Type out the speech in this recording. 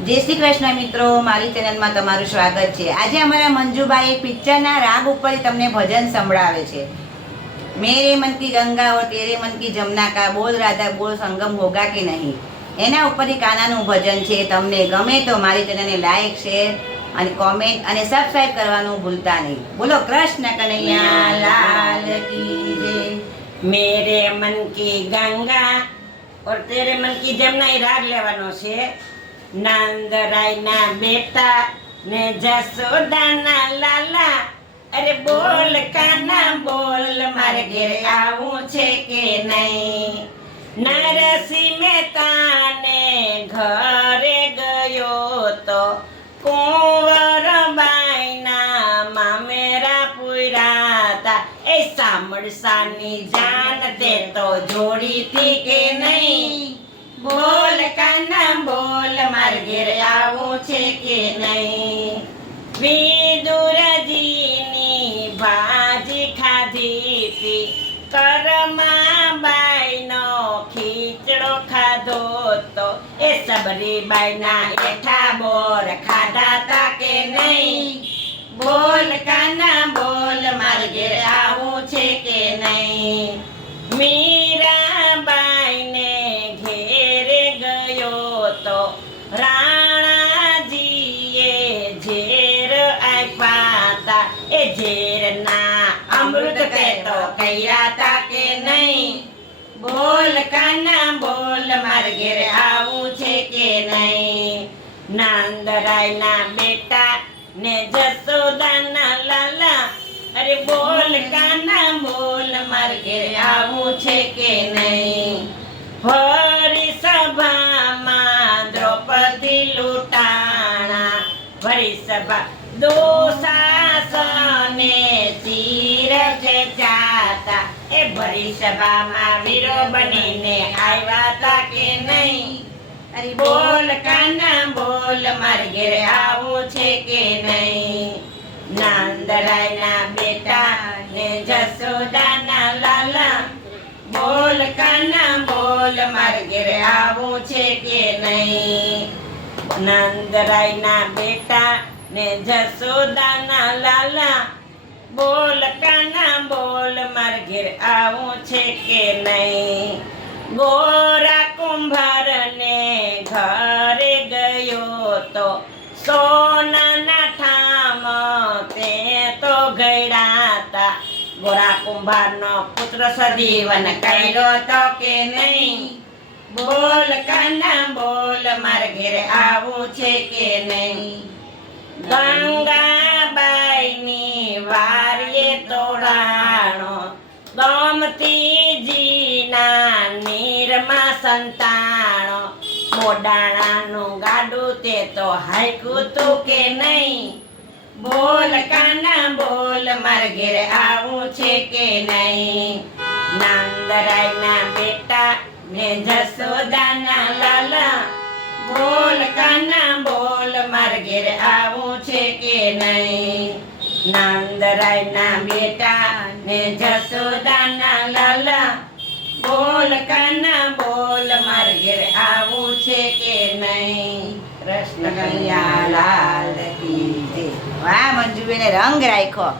જય શ્રી કૃષ્ણ મિત્રો, મારી ચેનલમાં તમારું સ્વાગત છે। આજે અમારા મંજુભાઈ એક પિક્ચરના રાગ ઉપર તમને ભજન સંભળાવે છે। મેરે મન કી ગંગા ઓર તેરે મન કી જમના કા બોલ રાધા બોલ સંગમ હોગા કે નહીં, એના ઉપરથી કાનાનું ભજન છે। તમને ગમે તો મારી ચેનલને લાઈક, શેર અને કોમેન્ટ અને સબસ્ક્રાઇબ કરવાનું ભૂલતા નહીં। બોલો કૃષ્ણ કનૈયા લાલ કી જય। मेरे मन की गंगा और तेरे मन की जमुना એ રાગ લેવાનો છે। નાંદરાયના બેટા ને જસોદાના લાલા, અરે બોલ કાના બોલ, મારે ઘેર આવું છે કે નહીં। નરસિંહ મહેતાને ઘરે ગયો તો કુંવરબાઈના મામેરા પુરાતા, એ સામળસાની જાન તે તો જોડીથી કે નહીં। બોલ કાના બોલ, મારે ઘેર આવું છે કે નહીં। વિદુરજીની ભાજી ખાધી હતી, કરમાબાઈનો ખીચડો ખાધો તો, એ સબરીબાઈના એઠા બોર ખાધા તા કે નહીં। બોલ કાના બોલ, મારે ઘેર આવું છે કે નહીં। મીરાબાઈને ઘેરે ગયો તો રાણાજીએ ઝેર આપ્યા તા, એ ઝેરના અમૃત તે તો કર્યા તા કે નહીં। બોલ કાના બોલ, મારે ઘેર આવું છે કે નહીં। નાંદરાયના બેટા ને જસોદાના લાલા, અરે બોલ કાના બોલ, મારે ઘેર આવું છે કે નહીં। ભરી સભામાં દ્રૌપદી લૂંટાણા, ભરી સભા દુશાસને તીર ખેંચાતા, એ ભરી સભામાં વીરો બનીને આવ્યા તા કે નહીં। અરે બોલ કાના બોલ, મારે ઘેર આવું છે કે નહીં। નાંદરાયના બેટા ને જસોદાના લાલા, બોલ કાના બોલ, મારે ઘેર આવું છે કે નહીં। નાંદરાયના બેટા ને જસોદાના લાલા, બોલ કાના બોલ, મારે ઘેર આવું છે કે નહીં। ગોરા કુંભારને ઘરે ગયો તો સોનાના ઠામ તે તો ગયડાતા, ગોરા કુંભારનો પુત્ર સજીવન કર્યો તો કે નહીં। બોલ કાના બોલ, મારે ઘેર આવું છે કે નહીં। ગંગાબાઈની વારીએ તોડાણો, ગોમતીજીના નીરમાં સંતાણો, મોડાણાનું ગાડું તે તો હાયકું તું કે નહીં। બોલ કાના બોલ, મારે ઘેર આવું છે કે નહીં। નાંદરાયના બેટા ને જસોદાના લાલા, બોલ કાના બોલ, મારે ઘેર આવું છે કે નહીં। નાંદરાયના બેટા ને જસોદાના લાલા, બોલ કાના બોલ, મારે ઘેર આવું છે કે નહીં। કૃષ્ણ કનૈયા લાલ કી જય। વાહ મંજુબેને રંગ રાખ્યો।